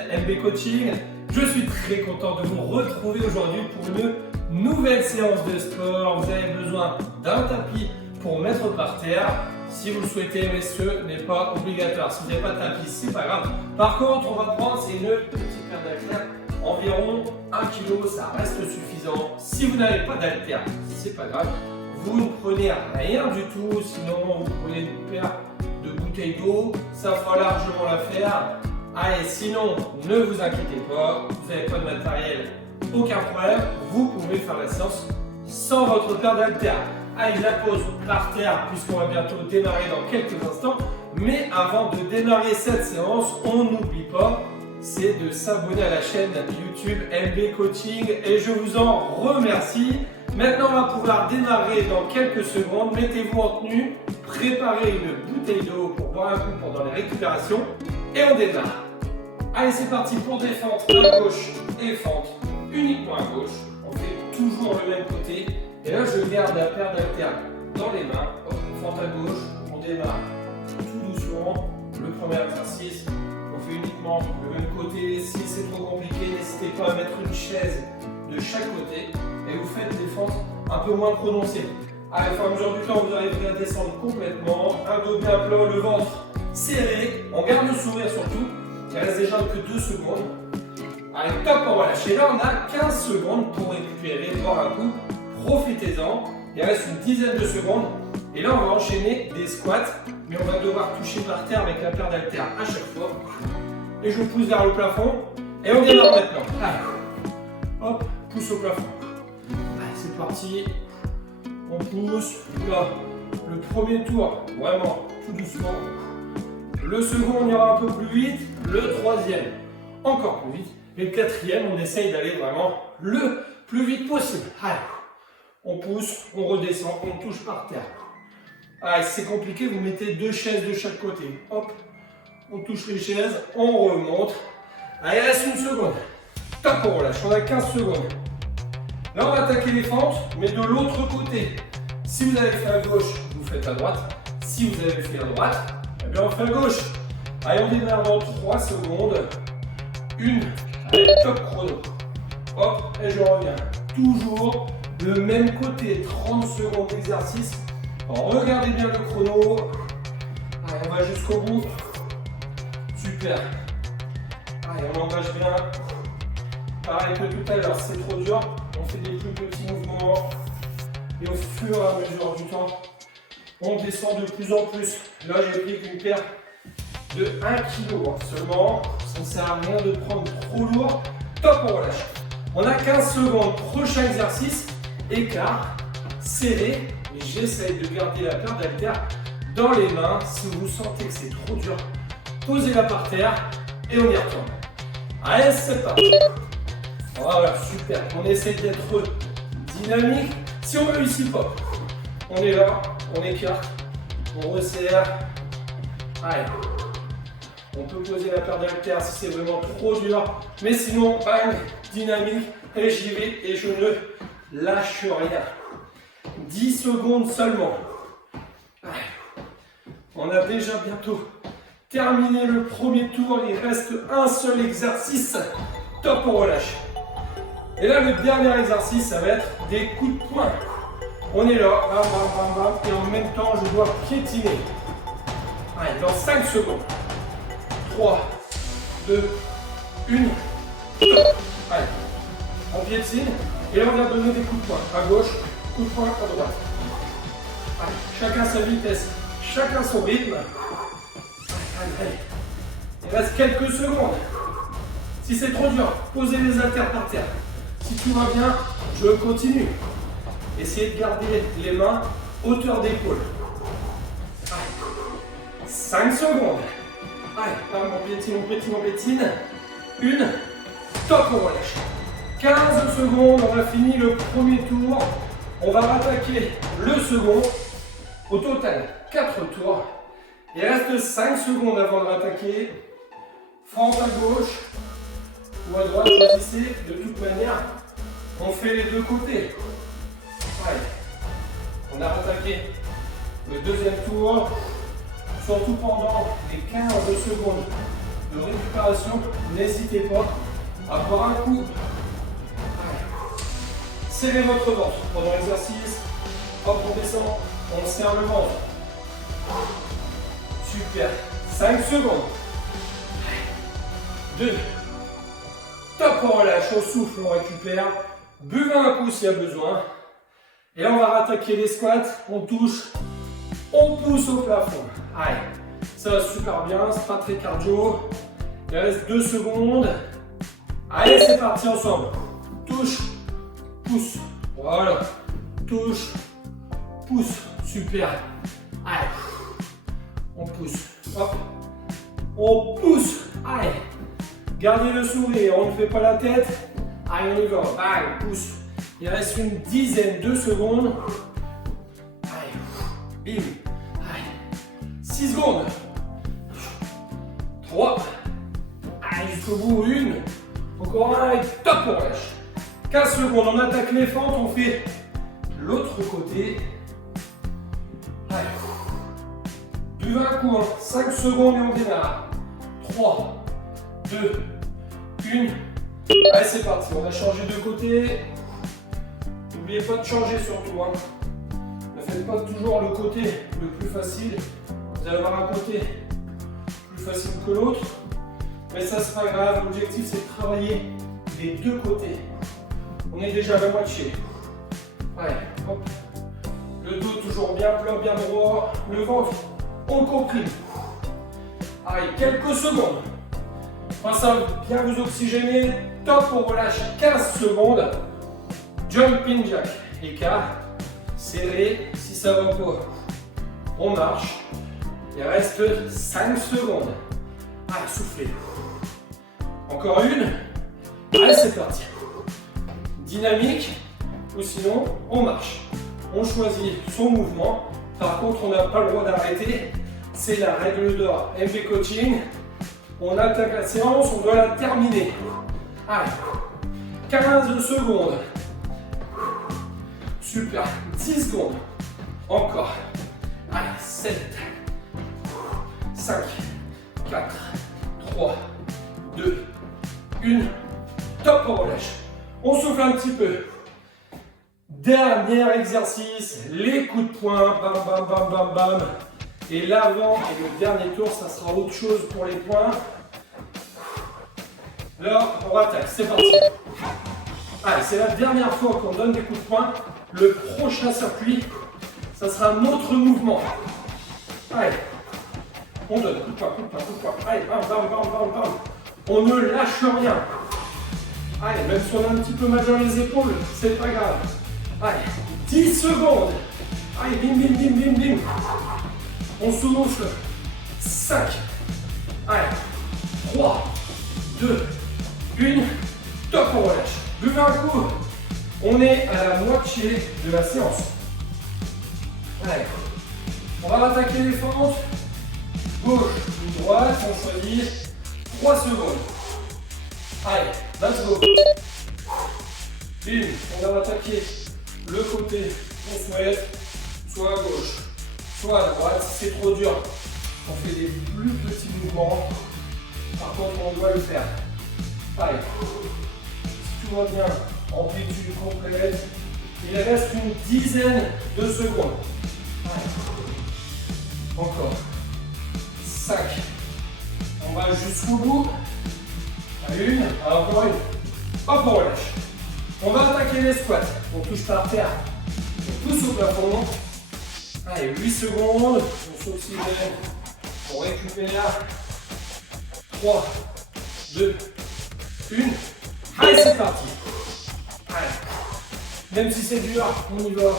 chaîne MB Coaching. Je suis très content de vous retrouver aujourd'hui pour une nouvelle séance de sport. Vous avez besoin d'un tapis pour mettre par terre. Si vous le souhaitez, mais ce n'est pas obligatoire. Si vous n'avez pas de tapis, c'est pas grave. Par contre, on va prendre, c'est une petite paire d'haltères, environ 1 kg, ça reste suffisant. Si vous n'avez pas d'haltères, c'est pas grave. Vous ne prenez rien du tout, sinon vous prenez une paire de bouteilles d'eau, ça fera largement l'affaire. Allez, sinon, ne vous inquiétez pas, vous n'avez pas de matériel, aucun problème, vous pouvez faire la séance sans votre paire d'haltères. Allez, je la pose par terre puisqu'on va bientôt démarrer dans quelques instants. Mais avant de démarrer cette séance, on n'oublie pas, c'est de s'abonner à la chaîne YouTube MB Coaching et je vous en remercie. Maintenant, on va pouvoir démarrer dans quelques secondes. Mettez-vous en tenue, préparez une bouteille d'eau pour boire un coup pendant les récupérations et on démarre. Allez, c'est parti pour des fentes à gauche et fentes uniquement à gauche. On fait toujours le même côté. Et là, je garde la paire d'haltères dans les mains. Hop, fente à gauche, on démarre tout doucement. Le premier exercice, on fait uniquement le même côté. Si c'est trop compliqué, n'hésitez pas à mettre une chaise de chaque côté et vous faites des fentes un peu moins prononcées. Allez, au fur et à mesure du temps, vous arriverez à descendre complètement. Un dos bien plat, le ventre serré. On garde le sourire surtout. Il reste déjà que 2 secondes. Allez, top, on va lâcher. Là, on a 15 secondes pour récupérer, boire un coup. Profitez-en. Il reste une dizaine de secondes. Et là, on va enchaîner des squats. Mais on va devoir toucher par terre avec la paire d'haltères à chaque fois. Et je vous pousse vers le plafond. Et on démarre maintenant. Allez. Hop, pousse au plafond. Allez, c'est parti. On pousse. Là, le premier tour, vraiment tout doucement. Le second, on ira un peu plus vite. Le troisième, encore plus vite. Et le quatrième, on essaye d'aller vraiment le plus vite possible. Allez. On pousse, on redescend, on touche par terre. Allez, si c'est compliqué, vous mettez 2 chaises de chaque côté. Hop, on touche les chaises, on remonte. Allez, il reste 1 seconde. Top, on relâche, on a 15 secondes. Là, on va attaquer les fentes, mais de l'autre côté. Si vous avez fait à gauche, vous faites à droite. Si vous avez fait à droite, eh bien on fait à gauche. Allez, on démarre dans 3 secondes. 1, allez, top chrono. Hop, et je reviens. Toujours le même côté, 30 secondes d'exercice. Regardez bien le chrono. Allez, on va jusqu'au bout. Super. Allez, on engage bien. Pareil que tout à l'heure, c'est trop dur. On fait des plus petits mouvements. Et au fur et à mesure du temps, on descend de plus en plus. Là, j'ai pris qu'une paire de 1 kg seulement. Ça ne sert à rien de prendre trop lourd. Top, on relâche. On a 15 secondes. Prochain exercice. Écart, serré. J'essaye de garder la paire d'haltères dans les mains. Si vous sentez que c'est trop dur, posez-la par terre et on y retourne. Allez, c'est parti. Voilà, super. On essaie d'être dynamique. Si on ne réussit pas, on est là, on écarte, on resserre. Allez. On peut poser la paire d'haltères si c'est vraiment trop dur. Mais sinon, bang, dynamique. Et j'y vais et je ne lâche rien. 10 secondes seulement. Allez. On a déjà bientôt terminé le premier tour. Il reste un seul exercice. Top, on relâche. Et là, le dernier exercice, ça va être des coups de poing. On est là, bam, bam, bam, bam, et en même temps, je dois piétiner. Allez, dans 5 secondes. 3, 2, 1, top. Allez, on piétine. Et là, on va donner des coups de poing. À gauche, coup de poing à droite. Allez, chacun sa vitesse, chacun son rythme. Allez, allez. Il reste quelques secondes. Si c'est trop dur, posez les haltères par terre. Si tout va bien, je continue. Essayez de garder les mains hauteur d'épaule. 5 secondes. Allez, on piétine, on piétine, on piétine. 1, top, on relâche. 15 secondes, on a fini le premier tour. On va rattaquer le second. Au total, 4 tours. Il reste 5 secondes avant de rattaquer. Fente à gauche ou à droite, choisissez. De toute manière, on fait les deux côtés. Allez. On a rattaqué le deuxième tour. Surtout pendant les 15 secondes de récupération, n'hésitez pas à boire un coup. Serrez votre ventre pendant l'exercice. Hop, on descend, on serre le ventre. Super. 5 secondes. 2. Top, on relâche, on souffle, on récupère. Buvez un coup s'il y a besoin. Et là, on va rattaquer les squats. On touche, on pousse au plafond. Allez, ça va super bien, c'est pas très cardio. Il reste 2 secondes. Allez, c'est parti ensemble. Touche, pousse. Voilà. Touche, pousse. Super. Allez. On pousse. Hop. On pousse. Allez. Gardez le sourire. On ne fait pas la tête. Allez, on y va. Allez, pousse. Il reste une dizaine de secondes. Allez. Bim. Allez. 6 secondes. 3. Allez, jusqu'au bout. 1. Encore un. Et top, on relâche. 15 secondes. On attaque les fentes. On fait l'autre côté. Allez. Buvez un coup, 5 secondes et on démarre. 3, 2, 1. Allez, c'est parti. On va changer de côté. N'oubliez pas de changer surtout. Ne faites pas toujours le côté le plus facile. Vous allez avoir un côté plus facile que l'autre. Mais ça, c'est pas grave. L'objectif, c'est de travailler les deux côtés. On est déjà à la moitié. Allez, hop. Le dos toujours bien plat, bien droit. Le ventre, on comprime. Allez, quelques secondes. Ça va bien vous oxygéner. Top, on relâche 15 secondes. Jumping jack. Écart. Serré. Si ça va pas, on marche. Il reste 5 secondes. Allez, soufflez. Encore une. Allez, c'est parti. Dynamique. Ou sinon, on marche. On choisit son mouvement. Par contre, on n'a pas le droit d'arrêter. C'est la règle d'or MV Coaching. On attaque la séance, on doit la terminer. Allez, 15 secondes. Super, 10 secondes. Encore. Allez, 7, 5, 4, 3, 2, 1. Top, on relâche. On souffle un petit peu. Dernier exercice, les coups de poing, bam bam bam bam bam. Et l'avant et le dernier tour, ça sera autre chose pour les poings. Là, on attaque, c'est parti. Allez, c'est la dernière fois qu'on donne des coups de poing. Le prochain circuit, ça sera un autre mouvement. Allez, on donne coup de poing, coup de poing, coup de poing. Allez, bam bam bam bam bam. On ne lâche rien. Allez, même si on a un petit peu mal dans les épaules, c'est pas grave. Allez, 10 secondes. Allez, bim, bim, bim, bim, bim. On souffle. 5. Allez, 3, 2, 1. Top, on relâche. Buvez un coup. On est à la moitié de la séance. Allez, on va attaquer les fentes. Gauche ou droite, on choisit 3 secondes. Allez, let's go. Bim, on va attaquer le côté qu'on souhaite, soit à gauche, soit à droite. Si c'est trop dur, on fait des plus petits mouvements. Par contre, on doit le faire. Allez, si tout va bien, amplitude complète. Il reste une dizaine de secondes. Allez. Encore. 5. On va jusqu'au bout. Une, encore une. Hop, on relâche. On va attaquer les squats. On touche par terre. On pousse au plafond. Allez, 8 secondes. On s'oxygène. On récupère. 3, 2, 1. Allez, c'est parti. Allez. Même si c'est dur, on y va.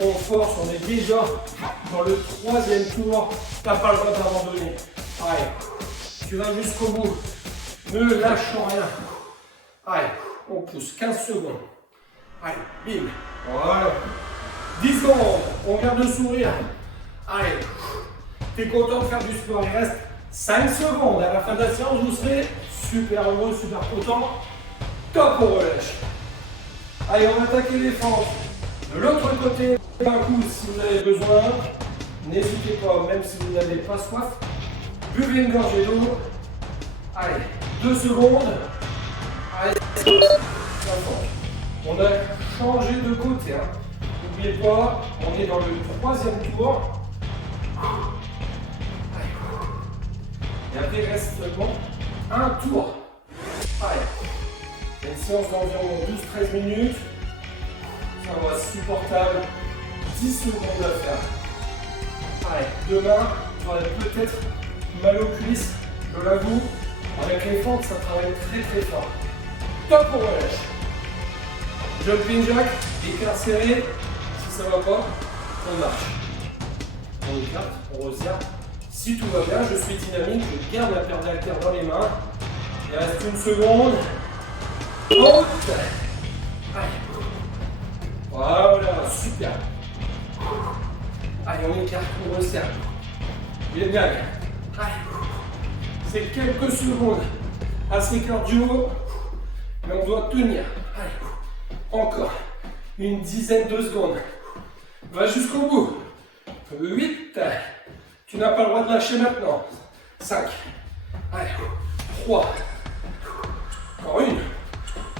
On force, on est déjà dans le 3e tour. T'as pas le droit d'abandonner. Allez, tu vas jusqu'au bout. Ne lâche rien. Allez, on pousse 15 secondes. Allez, bim. Voilà. 10 secondes. On garde le sourire. Allez. T'es content de faire du sport. Il reste 5 secondes. À la fin de la séance, vous serez super heureux, super content. Top, on relâche. Allez, on va attaquer les fentes. De l'autre côté, un coup si vous avez besoin. N'hésitez pas, même si vous n'avez pas soif. Buvez une gorgée d'eau. Allez, 2 secondes. Allez, on a changé de côté. Hein. N'oubliez pas, on est dans le 3e tour. Allez. Et après, il reste seulement un tour. Allez. Une séance d'environ 12-13 minutes. Ça va être supportable. 10 secondes à faire. Allez, demain, tu aurais peut-être mal aux cuisses, je l'avoue. Avec les fentes, ça travaille très très fort. Top pour relâche. Jumping jack, écart serré. Si ça va pas, on marche. On écarte, on resserre. Si tout va bien, je suis dynamique, je garde la paire d'haltères dans les mains. Il reste une seconde. Haute. Allez. Voilà, super. Allez, on écarte, on resserre. Génial. Allez. C'est quelques secondes. Assez cardio, mais on doit tenir. Allez. Encore. Une dizaine de secondes. Va jusqu'au bout. 8. Tu n'as pas le droit de lâcher maintenant. 5. Allez. 3. Encore une.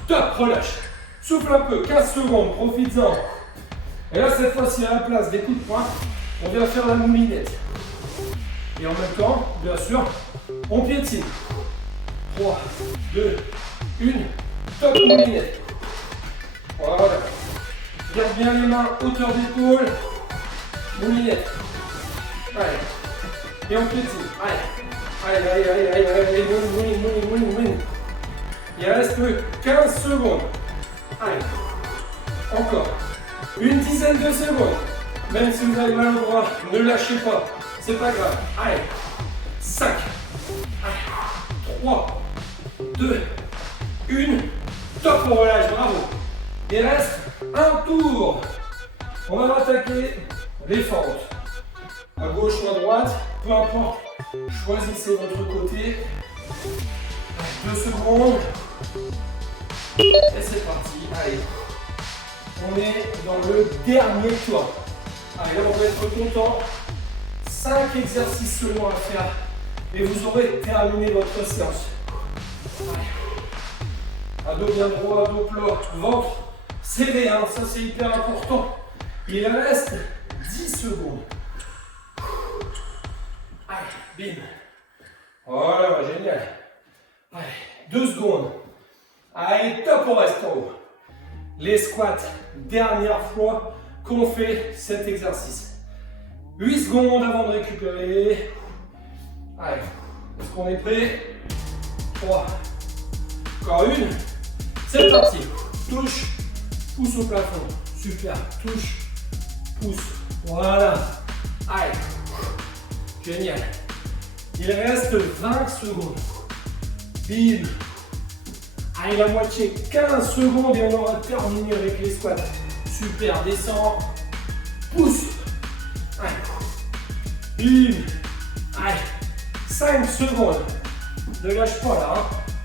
Top, relâche. Souffle un peu, 15 secondes, profites-en. Et là, cette fois-ci, à la place des coups de poing, on vient faire la moulinette. Et en même temps, bien sûr, on piétine. 3, 2, 1, top moulinette. Voilà. Garde bien les mains, hauteur d'épaule. Moulinette. Allez. Et on piétine. Allez. Allez. Mouline. Il reste 15 secondes. Allez. Encore. Une dizaine de secondes. Même si vous avez mal au bras, ne lâchez pas. C'est pas grave. Allez. 5. Allez. 3. 2. 1. Top, on relâche. Bravo. Il reste un tour. On va attaquer les fentes. À gauche ou à droite, peu importe. Choisissez votre côté. 2 secondes. Et c'est parti. Allez. On est dans le dernier tour. Allez, là, on va être content. 5 exercices seulement à faire. Et vous aurez terminé votre séance. Allez. Dos bien droit, dos plat, ventre serré. Hein. Ça, c'est hyper important. Il reste 10 secondes. Allez, bim. Voilà, génial. Allez, 2 secondes. Allez, top, on reste en haut. Les squats, dernière fois qu'on fait cet exercice. 8 secondes avant de récupérer. Allez, est-ce qu'on est prêt? 3. Encore une. C'est parti. Touche, pousse au plafond. Super. Touche, pousse. Voilà. Allez. Génial. Il reste 20 secondes. Bim. Allez, la moitié, 15 secondes et on aura terminé avec les squats. Super, descends, pousse. Allez. Bim. Allez, 5 secondes. Ne lâche pas là. Hein.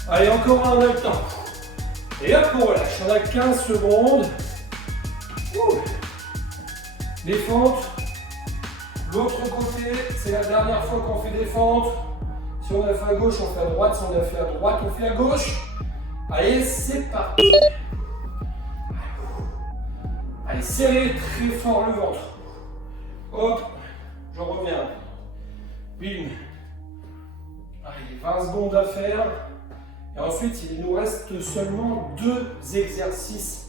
Allez, encore un, on a le temps. Et hop, on relâche. On a 15 secondes. Ouh. Les fentes. L'autre côté, c'est la dernière fois qu'on fait des fentes. Si on a fait à gauche, on fait à droite. Si on a fait à droite, on fait à gauche. Allez, c'est parti. Allez, serrez très fort le ventre. Hop, je reviens. Bim. Allez, 20 secondes à faire. Et ensuite, il nous reste seulement 2 exercices.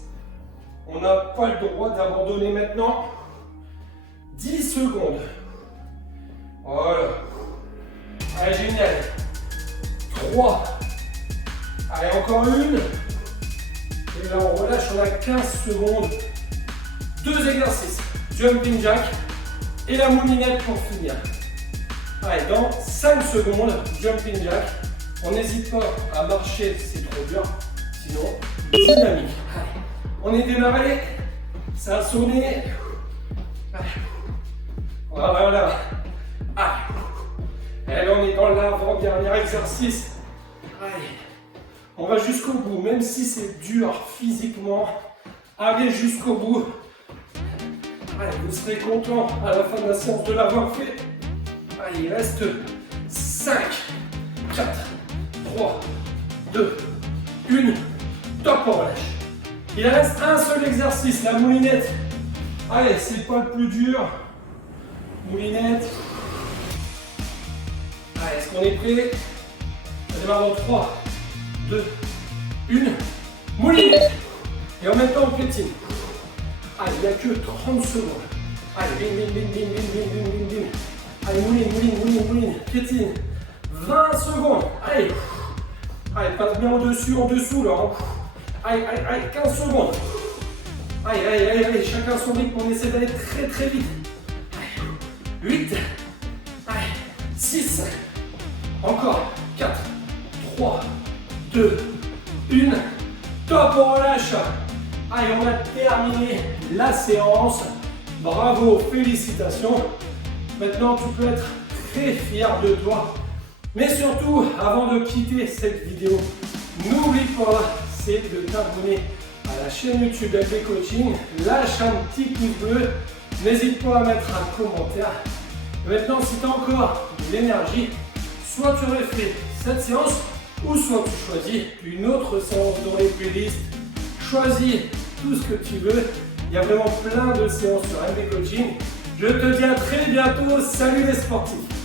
On n'a pas le droit d'abandonner maintenant. 10 secondes. Voilà. Allez, génial. 3. Allez, encore une. Et là, on relâche, on a 15 secondes. 2 exercices. Jumping jack et la moulinette pour finir. Allez, dans 5 secondes, jumping jack. On n'hésite pas à marcher, c'est trop dur. Sinon, dynamique. Allez, on est démarré. Ça a sonné. Voilà. Allez. Et là, on est dans l'avant-dernier exercice. Allez. On va jusqu'au bout, même si c'est dur physiquement. Allez jusqu'au bout. Allez, vous serez content à la fin de la séance de l'avoir fait. Allez, il reste 5, 4, 3, 2, 1. Top, on relâche. Il reste un seul exercice, la moulinette. Allez, c'est pas le plus dur. Moulinette. Allez, est-ce qu'on est prêt? Ça démarre dans 3, 2, 1. Moulinette. Et en même temps, on piétine. Allez, il n'y a que 30 secondes. Allez, bim, bim, bim, bim, bim, bim, bim, bim. Allez, mouline, piétine. 20 secondes. Allez. Allez, pas bien en dessous là. Allez, 15 secondes. Allez, chacun son rythme, on essaie d'aller très très vite. Allez, 8. Allez, 6. Encore. 4, 3, 2, 1. Top, on relâche. Allez, on a terminé la séance. Bravo, félicitations. Maintenant, tu peux être très fier de toi. Mais surtout, avant de quitter cette vidéo, n'oublie pas, c'est de t'abonner à la chaîne YouTube LB Coaching. Lâche un petit pouce bleu. N'hésite pas à mettre un commentaire. Maintenant, si tu as encore de l'énergie, soit tu refais cette séance, ou soit tu choisis une autre séance dans les playlists. Choisis tout ce que tu veux. Il y a vraiment plein de séances sur LB Coaching. Je te dis à très bientôt. Salut les sportifs!